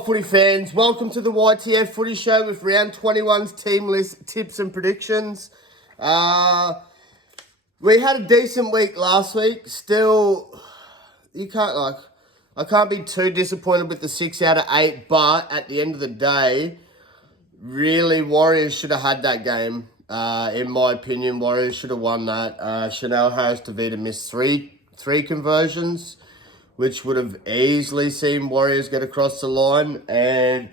Footy fans, welcome to the YTF Footy Show with round 21's team list tips and predictions. We had a decent week last week. Still, I can't be too disappointed with the 6 out of 8, but at the end of the day, really Warriors should have had that game. In my opinion, Warriors should have won that. Chanel Harris-Tavita missed three conversions, which would have easily seen Warriors get across the line. And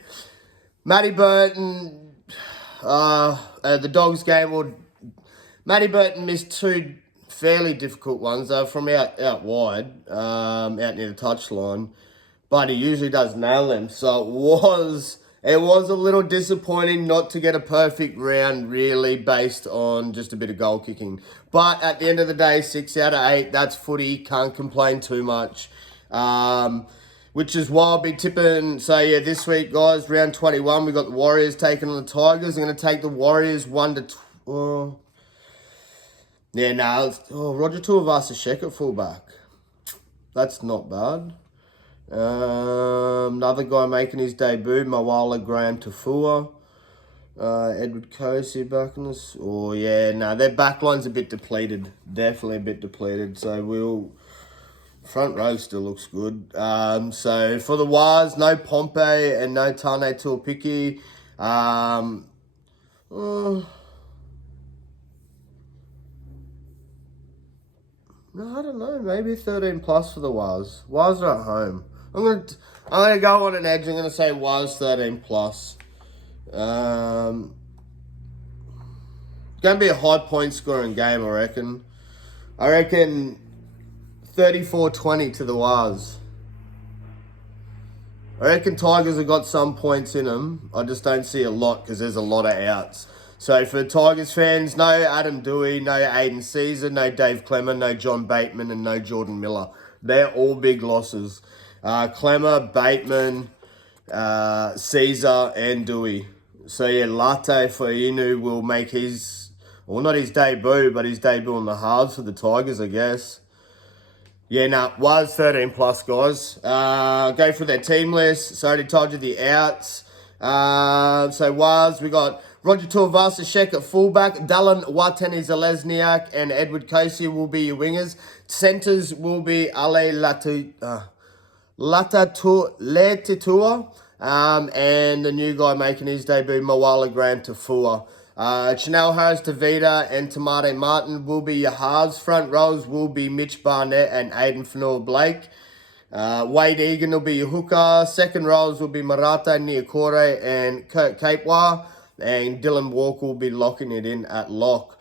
Matty Burton, the Dogs game, Matty Burton missed two fairly difficult ones. They were from out wide, out near the touchline, but he usually does nail them. So it was a little disappointing not to get a perfect round, really, based on just a bit of goal kicking. But at the end of the day, 6 out of 8, that's footy. Can't complain too much. Which is why I'll be tipping. So yeah, this week, guys, round 21, we got the Warriors taking on the Tigers. I'm going to take the Warriors 1-12. Roger Tuivasa-Sheck at fullback. That's not bad. Another guy making his debut, Mawala Graham Tafua. Edward Kosi back in this. Their backline's a bit depleted. Definitely a bit depleted. So front row still looks good. So for the Wars, no Pompey and no Tane Tuapiki. No, I don't know. Maybe 13 plus for the Wars. Wars are at home. I'm gonna go on an edge. I'm gonna say Wars 13 plus. Gonna be a high point scoring game, I reckon. 34-20 to the Wars. I reckon Tigers have got some points in them. I just don't see a lot because there's a lot of outs. So for Tigers fans, no Adam Dewey, no Aiden Caesar, no Dave Clemmer, no John Bateman, and no Jordan Miller. They're all big losses. Clemmer, Bateman, Caesar, and Dewey. So yeah, Latte Fainu will make not his debut, but his debut on the halves for the Tigers, I guess. Was 13 plus, guys. Go for their team list. So I already told you the outs. We got Roger Tuivasa-Sheck at fullback, Dallin Watene-Zelezniak and Edward Kosi will be your wingers. Centres will be Ale Latatua, and the new guy making his debut, Mawala Graham Tafua. Chanel Harris-Tavita and Tamate Martin will be your halves. Front rows will be Mitch Barnett and Aiden Fanua-Blake. Wade Egan will be your hooker. Second rows will be Marata Niokore and Kurt Capewar. And Dylan Walker will be locking it in at lock.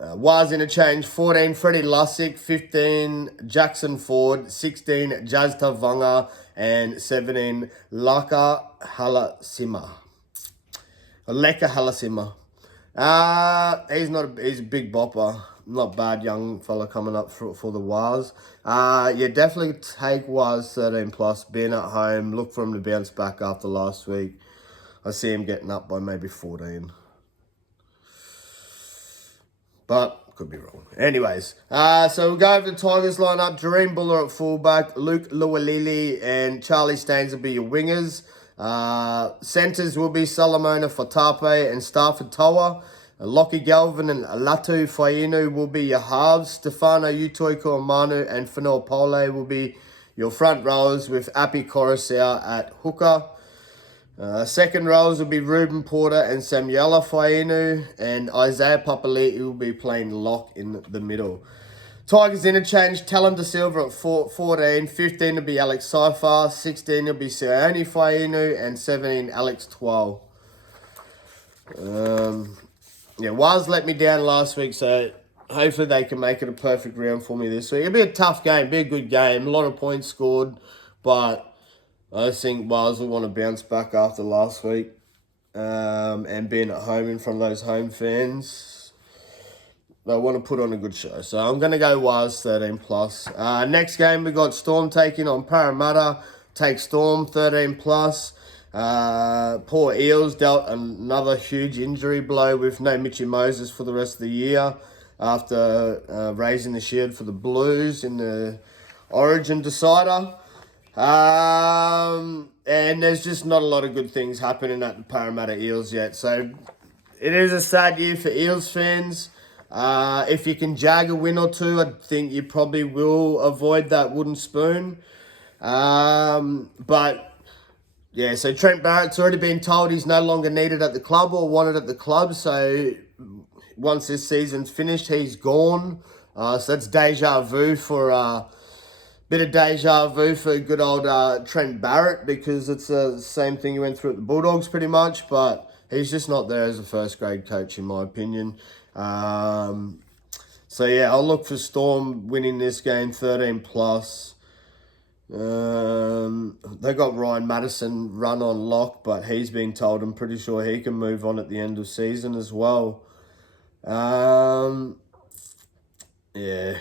Wars interchange, 14 Freddie Lussick, 15 Jackson Ford, 16 Jazz Tavanga, and 17 Leka Halasima. He's a big bopper. Not bad young fella coming up for the Wars. Definitely take Wars 13 plus, being at home. Look for him to bounce back after last week. I see him getting up by maybe 14. But could be wrong. Anyways, so we'll go over the Tigers lineup. Jareen Buller at fullback, Luke Lualili and Charlie Staines will be your wingers. Centres will be Salamona Fatape and Stafford Toa. Lockie Galvin and Latu Fainu will be your halves. Stefano Utoiko-Amanu and Fanua Pole will be your front rowers with Api Coruscant at hooker. Second rows will be Ruben Porter and Samuela Fainu, and Isaiah Papali'i will be playing lock in the middle. Tigers interchange, Talon Da Silva at 14, 15 will be Alex Saifa, 16 will be Sione Fainu, and 17 Alex Twal. Waz let me down last week, so hopefully they can make it a perfect round for me this week. It'll be a tough game, be a good game, a lot of points scored, but I think Wales will want to bounce back after last week and being at home in front of those home fans. They want to put on a good show. So I'm going to go Wales 13 plus. Next game, we got Storm taking on Parramatta. Take Storm 13 plus. Poor Eels dealt another huge injury blow with no Mitchy Moses for the rest of the year after raising the shield for the Blues in the Origin decider. And there's just not a lot of good things happening at the Parramatta Eels yet. So it is a sad year for Eels fans. If you can jag a win or two, I think you probably will avoid that wooden spoon. But yeah, so Trent Barrett's already been told he's no longer needed at the club or wanted at the club. So once this season's finished, he's gone. So that's deja vu for bit of deja vu for good old Trent Barrett, because it's the same thing he went through at the Bulldogs pretty much, but he's just not there as a first grade coach in my opinion. So yeah, I'll look for Storm winning this game 13 plus. They got Ryan Madison run on lock, but he's been told, I'm pretty sure he can move on at the end of season as well. Yeah.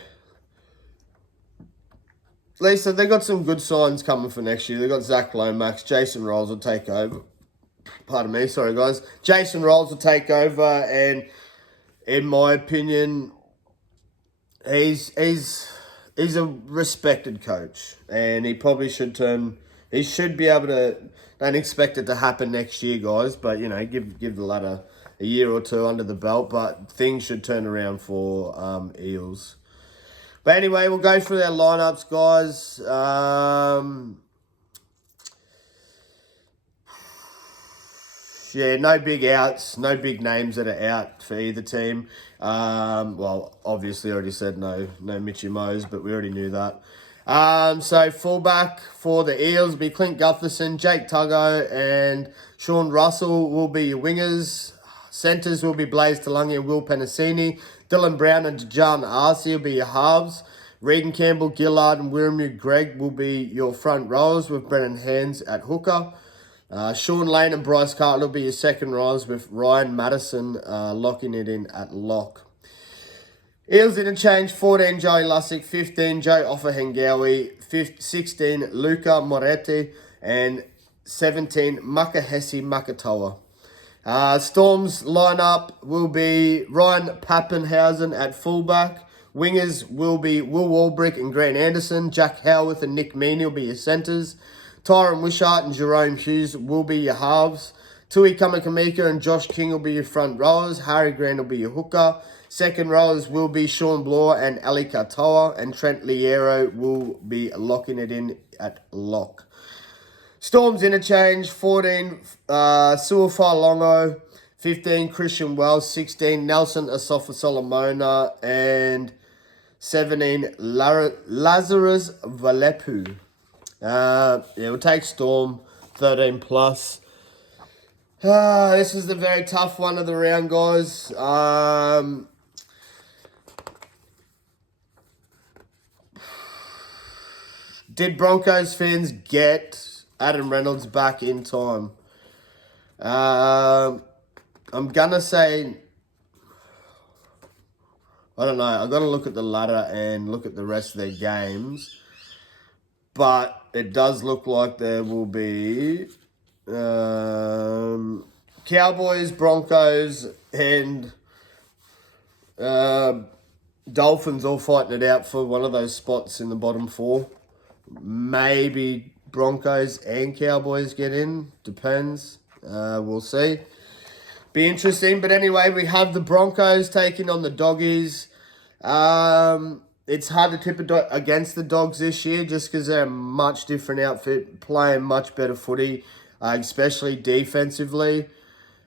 Lisa, they got some good signs coming for next year. They got Zach Lomax, Jason Rolls will take over. Pardon me, sorry guys. Jason Rolls will take over, and in my opinion, he's a respected coach, and he probably should turn. He should be able to. Don't expect it to happen next year, guys. But you know, give the ladder a year or two under the belt. But things should turn around for Eels. But anyway, we'll go through their lineups, guys. Yeah, no big outs, no big names that are out for either team. Well, obviously, I already said no Mitchy Mose, but we already knew that. So fullback for the Eels will be Clint Gutherson, Jake Tuggo, and Sean Russell will be your wingers. Centres will be Blaze Talangi and Will Penasini. Dylan Brown and Dejan Arce will be your halves. Regan Campbell, Gillard, and Wiremu Greg will be your front rows with Brennan Hands at hooker. Sean Lane and Bryce Carter will be your second rows with Ryan Madison locking it in at lock. Eels interchange 14 Joey Lussick, 15 Joe Offahengawi, 16 Luca Moretti, and 17 Makahesi Makatoa. Storm's lineup will be Ryan Pappenhausen at fullback. Wingers will be Will Walbrick and Grant Anderson. Jack Howarth and Nick Meaney will be your centres. Tyron Wishart and Jerome Hughes will be your halves. Tui Kamakamika and Josh King will be your front rowers. Harry Grant will be your hooker. Second rowers will be Sean Bloor and Ali Katoa. And Trent Liero will be locking it in at lock. Storm's interchange, 14 Suafai Longo, 15 Christian Wells, 16 Nelson Asafa Solomona, and 17 Lazarus Valepu. We'll take Storm 13 plus. This is the very tough one of the round, guys. Did Broncos fans get Adam Reynolds back in time? I'm gonna say, I don't know. I've got to look at the ladder and look at the rest of their games. But it does look like there will be Cowboys, Broncos, and Dolphins all fighting it out for one of those spots in the bottom four. Maybe Broncos and Cowboys get in. Depends. We'll see. Be interesting. But anyway, we have the Broncos taking on the Doggies. It's hard to tip against the Dogs this year just because they're a much different outfit, playing much better footy, especially defensively.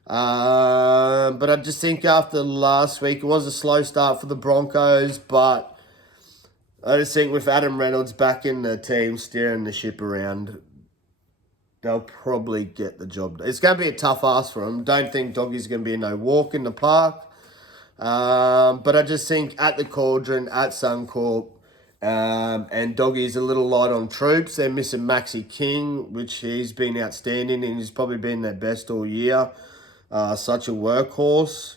But I just think after last week, it was a slow start for the Broncos, but I just think with Adam Reynolds back in the team, steering the ship around, they'll probably get the job done. It's going to be a tough ask for them. Don't think Doggy's going to be no walk in the park. But I just think at the Cauldron, at Suncorp, and Doggy's a little light on troops. They're missing Maxi King, which he's been outstanding and he's probably been their best all year. Such a workhorse.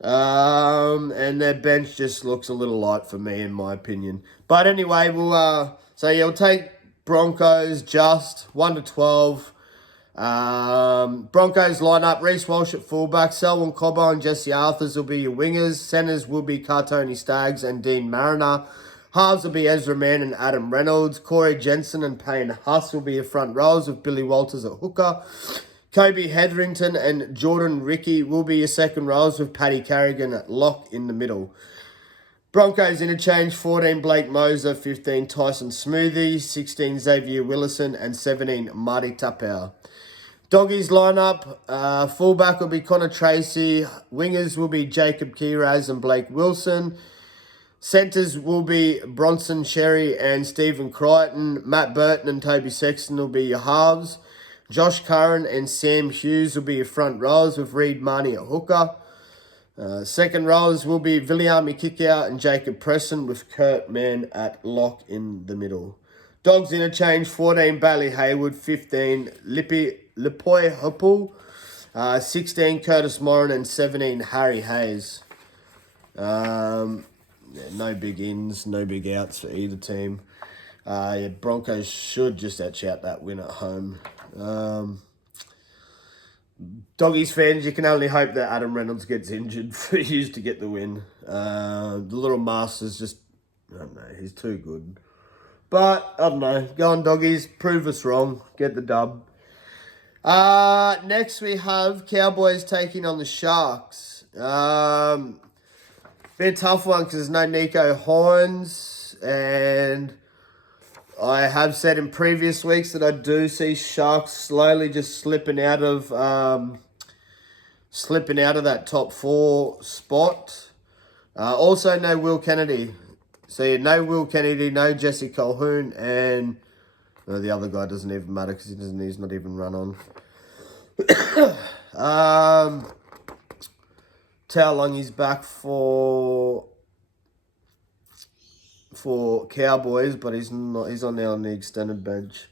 And their bench just looks a little light for me, in my opinion. But anyway, we'll take Broncos just 1-12. Broncos lineup: Reece Walsh at fullback, Selwyn Cobbo and Jesse Arthurs will be your wingers. Centers will be Cartoni Staggs and Dean Mariner. Halves will be Ezra Mann and Adam Reynolds. Corey Jensen and Payne Huss will be your front rows with Billy Walters at hooker. Kobe Hetherington and Jordan Ricky will be your second rows with Paddy Carrigan at lock in the middle. Broncos interchange, 14 Blake Moser, 15 Tyson Smoothie, 16 Xavier Willison and 17 Marty Tapau. Doggies lineup, fullback will be Connor Tracy, wingers will be Jacob Kiraz and Blake Wilson, centres will be Bronson Sherry and Stephen Crichton, Matt Burton and Toby Sexton will be your halves, Josh Curran and Sam Hughes will be your front rows with Reed Marnie at hooker. Second rows will be Viliami Kickout and Jacob Preston with Kurt Mann at lock in the middle. Dogs interchange, 14 Bailey Hayward, 15 Lipoi Hopul, 16 Curtis Moran and 17 Harry Hayes. No big ins, no big outs for either team. Broncos should just edge out that win at home. Doggies fans, you can only hope that Adam Reynolds gets injured for you to get the win. The little Masters just, I don't know, he's too good. But, I don't know, go on Doggies, prove us wrong, get the dub. Next we have Cowboys taking on the Sharks. Bit a tough one because there's no Nico Hines, and I have said in previous weeks that I do see Sharks slowly just slipping out of that top 4 spot. Also, no Will Kennedy. So no Will Kennedy, no Jesse Colquhoun, and the other guy doesn't even matter because he's not even run on. Tao Lungy's back for Cowboys, but he's not. He's on the extended bench.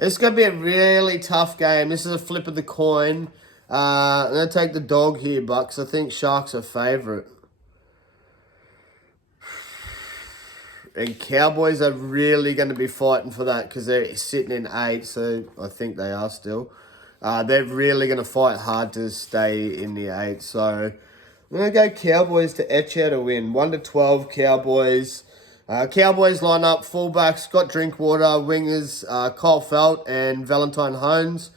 It's going to be a really tough game. This is a flip of the coin. I'm going to take the dog here, Bucks. I think Sharks are favourite. And Cowboys are really going to be fighting for that because they're sitting in 8, so I think they are still. They're really going to fight hard to stay in the 8, so I'm going to go Cowboys to etch out a win. 1-12 Cowboys. Cowboys line up, fullback Scott Drinkwater, wingers Kyle Felt and Valentine Holmes.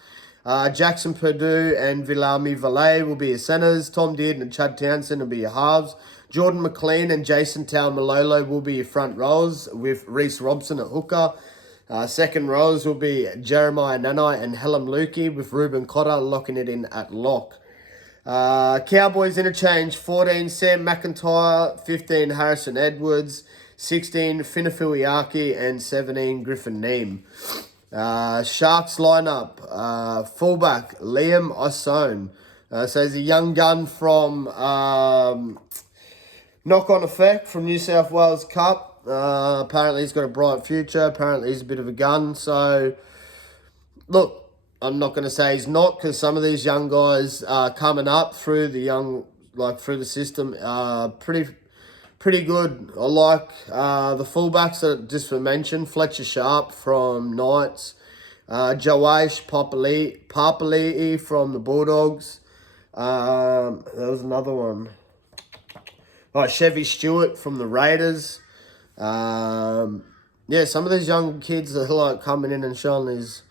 Jackson Purdue and Viliami Valet will be your centres. Tom Dearden and Chad Townsend will be your halves. Jordan McLean and Jason Taumalolo will be your front rows with Reese Robson at hooker. Second rows will be Jeremiah Nanai and Helen Lukey with Ruben Cotter locking it in at lock. Cowboys interchange, 14 Sam McIntyre, 15 Harrison Edwards, 16 Finafiliaki and 17 Griffin Neem. Sharks lineup, fullback Liam Osone. So he's a young gun from Knock-On Effect from New South Wales Cup. Apparently he's got a bright future. Apparently he's a bit of a gun. So, look, I'm not going to say he's not because some of these young guys coming up through the through the system pretty good. I like the fullbacks that just were mentioned. Fletcher Sharp from Knights. Joash Papali'i from the Bulldogs. There was another one. Chevy Stewart from the Raiders. Some of these young kids are like coming in and showing these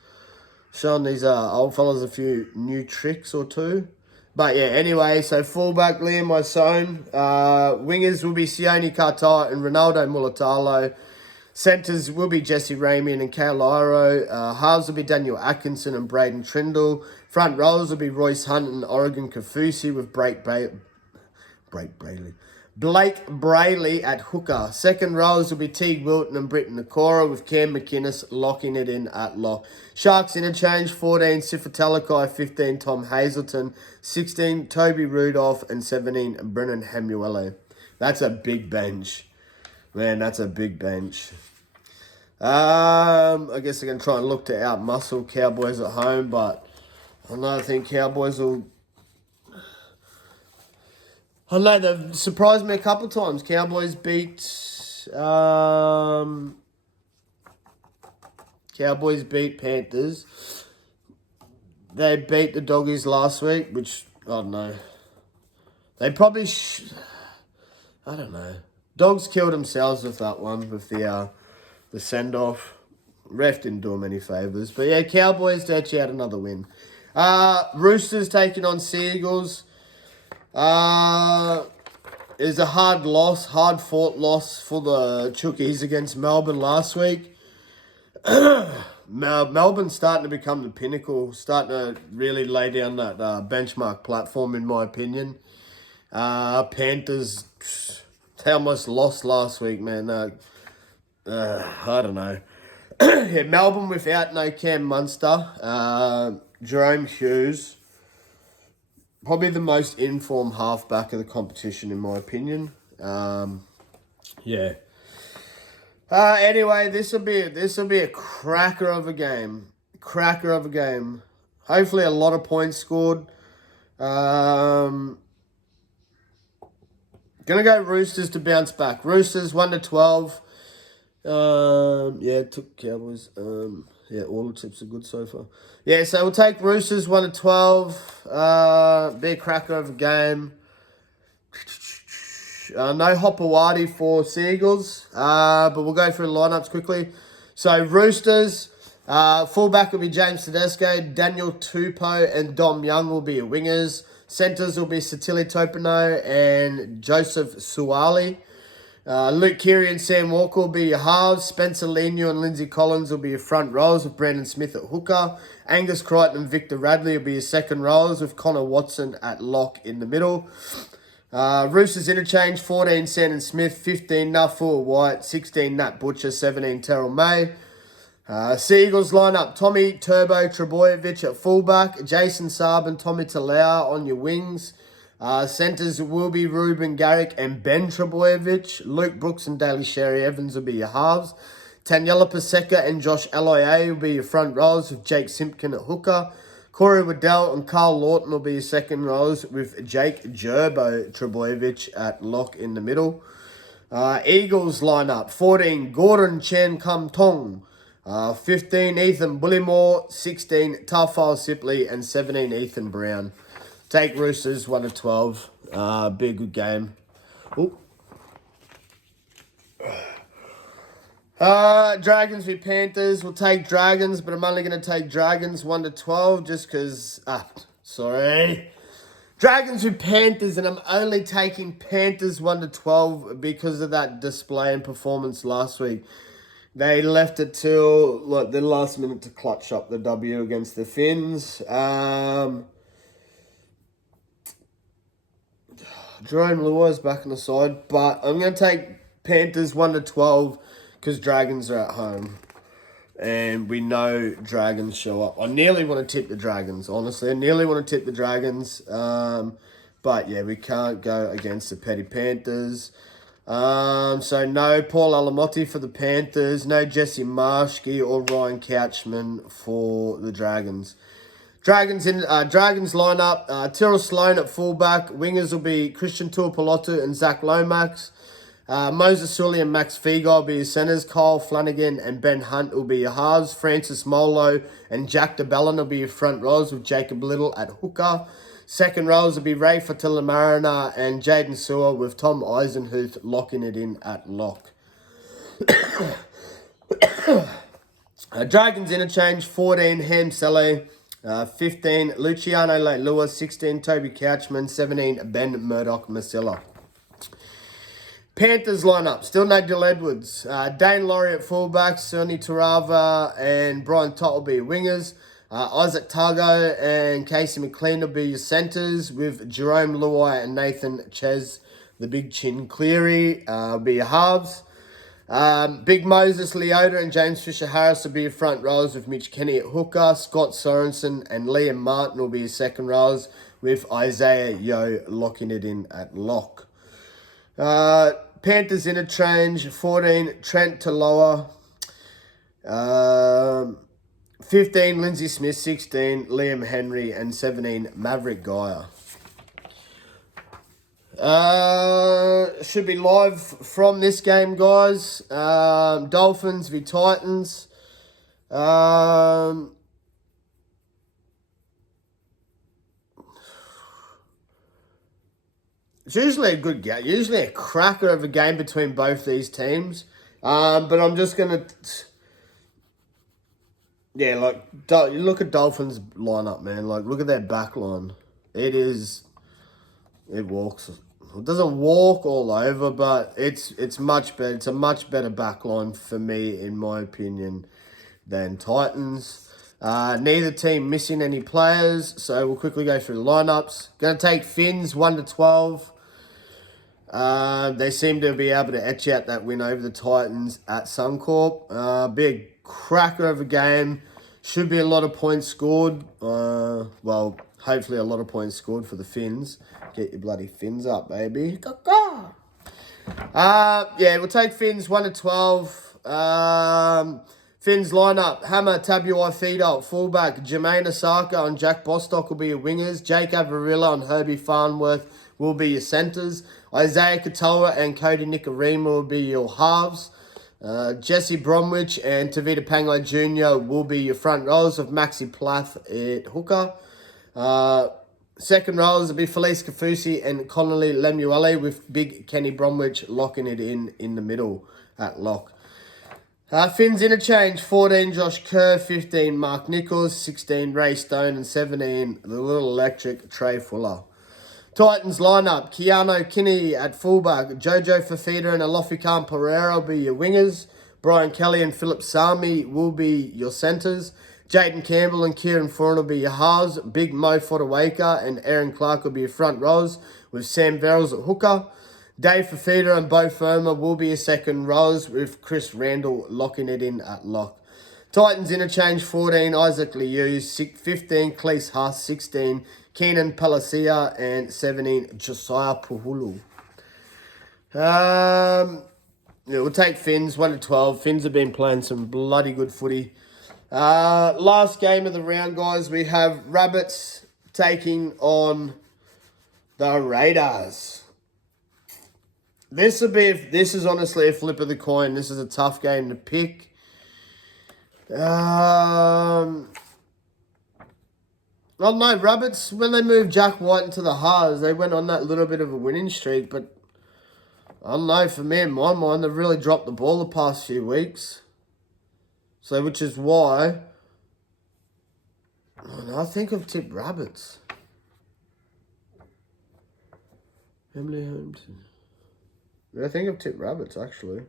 old fellas a few new tricks or two. But yeah, anyway, so fullback Liam Osone. Wingers will be Sione Katoa and Ronaldo Mulatalo. Centres will be Jesse Ramian and Kale Iro. Halves will be Daniel Atkinson and Braden Trindle. Front rows will be Royce Hunt and Oregon Kafusi with Blake Brayley at hooker. Second rows will be Teague Wilton and Britton Nakora with Cam McInnes locking it in at lock. Sharks interchange, 14 Sifa Talakai, 15 Tom Hazelton, 16 Toby Rudolph and 17 Brennan Hamuele. That's a big bench. Man, that's a big bench. I guess they're going to try and look to out-muscle Cowboys at home, but I think Cowboys will... I know they've surprised me a couple of times. Cowboys beat Cowboys beat Panthers. They beat the Doggies last week, which, I don't know. They probably... I don't know. Dogs killed themselves with that one, with the send-off. Ref didn't do them any favours. But yeah, Cowboys to actually had another win. Roosters taking on Seagulls. It was a hard-fought loss for the Chookies against Melbourne last week. Melbourne's starting to become the pinnacle, starting to really lay down that benchmark platform, in my opinion. Panthers, they almost lost last week, man. I don't know. Yeah, Melbourne without no Cam Munster, Jerome Hughes, probably the most informed halfback of the competition, in my opinion. Yeah. Anyway, this will be a cracker of a game. Hopefully, a lot of points scored. Gonna go Roosters to bounce back. Roosters 1-12. Took Cowboys. All the tips are good so far. Yeah, so we'll take Roosters 1-12. Be a cracker of a game. No Hopewadi for Seagulls, but we'll go through the lineups quickly. So Roosters, fullback will be James Tedesco, Daniel Tupou and Dom Young will be your wingers. Centres will be Satili Topino and Joseph Suwali. Luke Keary and Sam Walker will be your halves. Spencer Leniu and Lindsay Collins will be your front rows with Brandon Smith at hooker. Angus Crichton and Victor Radley will be your second rows with Connor Watson at lock in the middle. Roosters interchange, 14 Sandon Smith, 15 Nufua White, 16 Nat Butcher, 17 Terrell May. Seagulls line up Tommy Turbo Trebojevic at fullback, Jason Saab and Tommy Talau on your wings. Centres will be Ruben Garrick and Ben Trebojevic. Luke Brooks and Daly Sherry Evans will be your halves. Taniela Paseka and Josh Aloiai will be your front rows with Jake Simpkin at hooker. Corey Waddell and Carl Lawton will be your second rows with Jake Gerbo Trebojevic at lock in the middle. Eagles line up 14 Gordon Chen Kum Tong, 15 Ethan Bullymore, 16 Tafal Sipley and 17 Ethan Brown. Take Roosters 1-12. Be a good game. Ooh. Dragons v Panthers. We'll take Dragons, but I'm only going to take Dragons 1-12 just because... Dragons v Panthers, and I'm only taking Panthers 1-12 because of that display and performance last week. They left it till the last minute to clutch up the W against the Finns. Jerome Lua's back on the side, but I'm going to take Panthers 1-12 because Dragons are at home. And we know Dragons show up. I nearly want to tip the Dragons, honestly. I nearly want to tip the Dragons. But yeah, we can't go against the Petty Panthers. So no Paul Alamotti for the Panthers. No Jesse Marshke or Ryan Couchman for the Dragons. Dragons lineup, Tyrrell Sloan at fullback. Wingers will be Christian Tuipulotu and Zach Lomax. Moses Sully and Max Figo will be your centres. Kyle Flanagan and Ben Hunt will be your halves. Francis Molo and Jack DeBellin will be your front rows with Jacob Little at hooker. Second rows will be Ray Fatila Mariner and Jaden Sewer with Tom Eisenhuth locking it in at lock. Dragons interchange, 14 Ham Sele, 15 Luciano Leilua, 16 Toby Couchman, 17 Ben Murdoch-Masilla. Panthers lineup, still no Dill Edwards. Dane Laurie at fullback, Suni Tarava and Brian Tott will be your wingers. Isaac Targo and Casey McLean will be your centres with Jerome Luai and Nathan Ches, the Big Chin Cleary, will be your halves. Big Moses Leota and James Fisher-Harris will be your front rows with Mitch Kenny at hooker. Scott Sorensen and Liam Martin will be your second rows with Isaiah Yeo locking it in at lock. Panthers interchange, 14 Trent Taloa, 15 Lindsay Smith, 16 Liam Henry and 17 Maverick Geyer. Should be live from this game, guys. Dolphins v Titans. It's usually a good game, usually a cracker of a game between both these teams. But I'm just going to... Yeah, like, you look at Dolphins' lineup, man. Like, look at their back line. It walks. It doesn't walk all over, but it's much better. It's a much better back line for me, in my opinion, than Titans. Neither team missing any players, so we'll quickly go through the lineups. Going to take Finns 1-12. They seem to be able to etch out that win over the Titans at Suncorp. Big cracker of a game. Should be a lot of points scored. Well, hopefully a lot of points scored for the Finns. Get your bloody Finns up, baby. Yeah, we'll take Finns 1-12. Finns lineup: Hammer, Tabuai-Fidow, fullback; Jermaine Osaka and Jack Bostock will be your wingers. Jake Avarilla and Herbie Farnworth will be your centres. Isaiah Katoa and Cody Nikorima will be your halves. Jesse Bromwich and Tavita Pangai Jr. will be your front rows, of Maxi Plath at hooker. Second rows will be Felice Kafusi and Connolly Lemuele, with big Kenny Bromwich locking it in the middle at lock. Finns interchange: 14 Josh Kerr, 15 Mark Nichols, 16 Ray Stone, and 17 the little electric Trey Fuller. Titans lineup: Keanu Kinney at fullback, Jojo Fafita and Alofi Khan Pereira will be your wingers. Brian Kelly and Philip Sami will be your centres. Jayden Campbell and Kieran Foran will be your halves. Big Mo Fodawaker and Aaron Clark will be your front rows, with Sam Verrills at hooker. Dave Fafita and Bo Firma will be your second rows, with Chris Randall locking it in at lock. Titans interchange: 14 Isaac Liu, 15 Cleese Huss, 16 Keenan Palacia, and 17 Josiah Puhulu. We'll take Finns 1-12. Finns have been playing some bloody good footy. Last game of the round, guys. We have Rabbits taking on the Raiders. This is honestly a flip of the coin. This is a tough game to pick. I don't know, Rabbits, when they moved Jack White into the halves, they went on that little bit of a winning streak, but I don't know, for me, in my mind, they've really dropped the ball the past few weeks. So, which is why I think I've tipped Rabbits. Emily Holmes. I think I've tipped Rabbits, actually.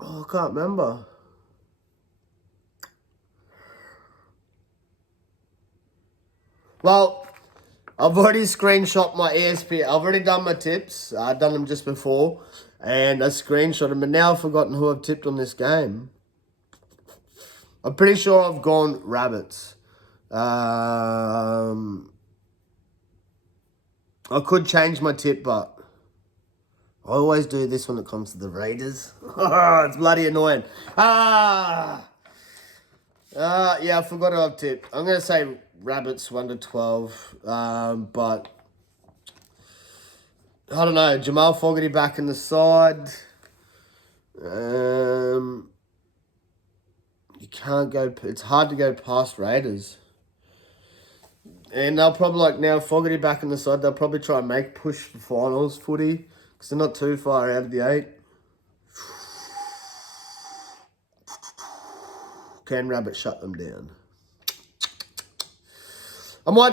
Oh, I can't remember. Well, I've already screenshot my ESPN. I've already done my tips. I've done them just before. And I screenshot them. But now I've forgotten who I've tipped on this game. I'm pretty sure I've gone Rabbits. I could change my tip, but I always do this when it comes to the Raiders. It's bloody annoying. Yeah, I forgot who I've tipped. I'm going to say Rabbits 1-12. But I don't know. Jamal Fogarty back in the side. You can't go... It's hard to go past Raiders. And they'll probably, now Fogarty back in the side, they'll probably try and make push for finals footy. Because they're not too far out of the 8. Can Rabbit shut them down? I may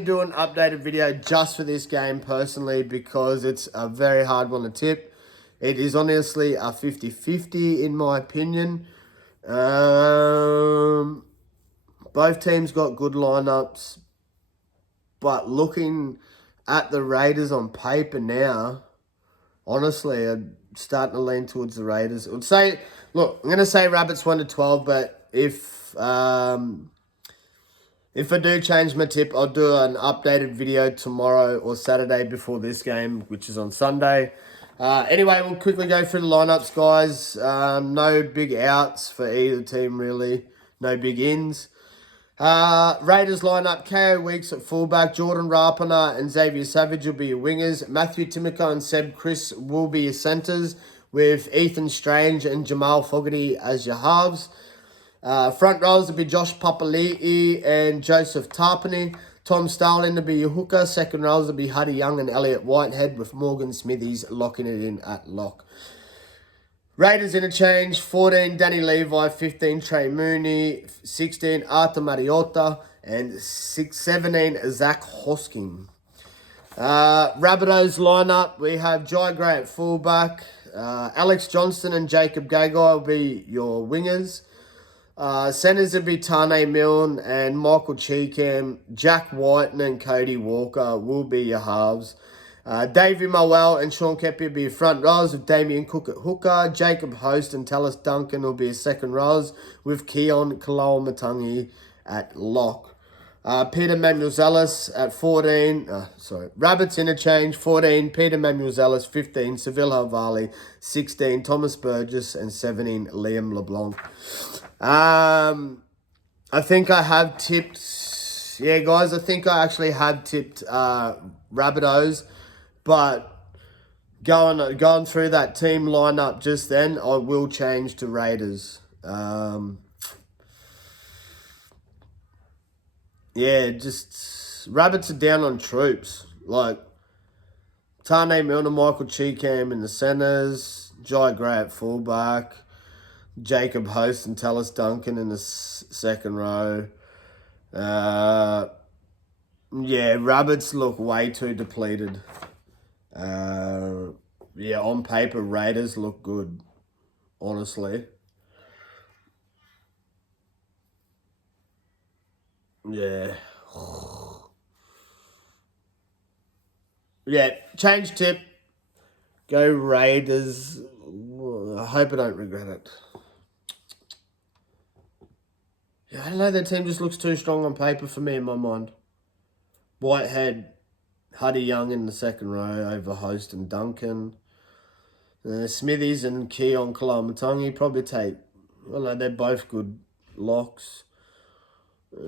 do an updated video just for this game personally, because it's a very hard one to tip. It is honestly a 50-50 in my opinion. Both teams got good lineups, but looking at the Raiders on paper now, honestly, I'm starting to lean towards the Raiders. I would say, look, I'm going to say Rabbits 1-12, but if I do change my tip, I'll do an updated video tomorrow or Saturday before this game, which is on Sunday. Anyway, we'll quickly go through the lineups, guys. No big outs for either team, really. No big ins. Raiders line up KO Weeks at fullback, Jordan Rapana and Xavier Savage will be your wingers. Matthew Timoko and Seb Chris will be your centres, with Ethan Strange and Jamal Fogarty as your halves. Front rows will be Josh Papali'i and Joseph Tarpany. Tom Starling will be your hooker. Second rows will be Huddy Young and Elliot Whitehead, with Morgan Smithies locking it in at lock. Raiders interchange, 14 Danny Levi, 15 Trey Mooney, 16 Arthur Mariota, and 17 Zach Hosking. Rabbitohs lineup, we have Jai Gray at fullback. Alex Johnston and Jacob Gagai will be your wingers. Centers will be Tane Milne and Michael Cheekham. Jack Whiten and Cody Walker will be your halves. Davey Mowell and Sean Kepi will be your front rows, with Damien Cook at hooker. Jacob Host and Tallis Duncan will be your second rows, with Keon Kalaumatangi at lock. Peter Manuel-Zealous at 14. Rabbits interchange, 14 Peter Manuel-Zealous, 15 Seville Havali, 16 Thomas Burgess, and 17 Liam LeBlanc. I think I have tipped, yeah guys, I think I actually have tipped Rabbitohs, but going through that team lineup just then, I will change to Raiders. Yeah, just Rabbits are down on troops. Like Tane Milne and Michael Cheekham in the centres, Jai Gray at fullback, Jacob Host and Tallis Duncan in the second row. Yeah, Rabbits look way too depleted. Yeah, on paper, Raiders look good, honestly. Yeah. Yeah, change tip. Go Raiders. I hope I don't regret it. Yeah, I don't know, their team just looks too strong on paper for me in my mind. Whitehead, Huddy Young in the second row over Host and Duncan. Smithies and Keon Kalaumatangi probably take, I don't know, they're both good locks. I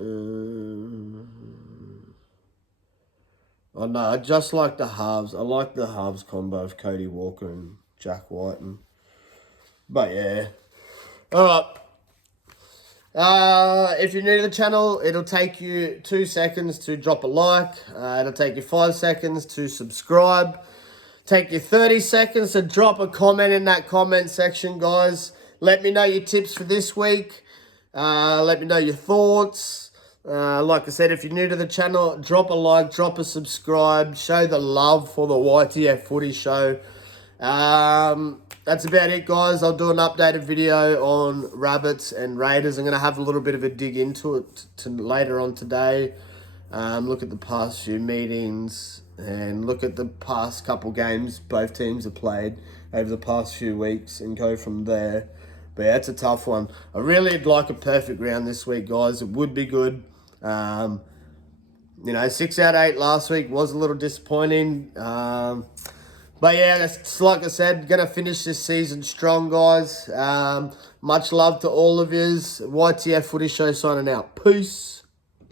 know, I just like the halves. I like the halves combo of Cody Walker and Jack Whiten. But yeah. Alright. If you're new to the channel, it'll take you 2 seconds to drop a like. It'll take you 5 seconds to subscribe. Take you 30 seconds to drop a comment in that comment section, guys. Let me know your tips for this week. Let me know your thoughts. Like I said, if you're new to the channel, drop a like, drop a subscribe, show the love for the YTF Footy Show. That's about it, guys. I'll do an updated video on Rabbits and Raiders. I'm going to have a little bit of a dig into it later on today. Look at the past few meetings and look at the past couple games both teams have played over the past few weeks and go from there. But yeah, it's a tough one. I really would like a perfect round this week, guys. It would be good. 6 out of 8 last week was a little disappointing. But yeah, it's like I said, going to finish this season strong, guys. Much love to all of yous. YTF Footy Show signing out. Peace.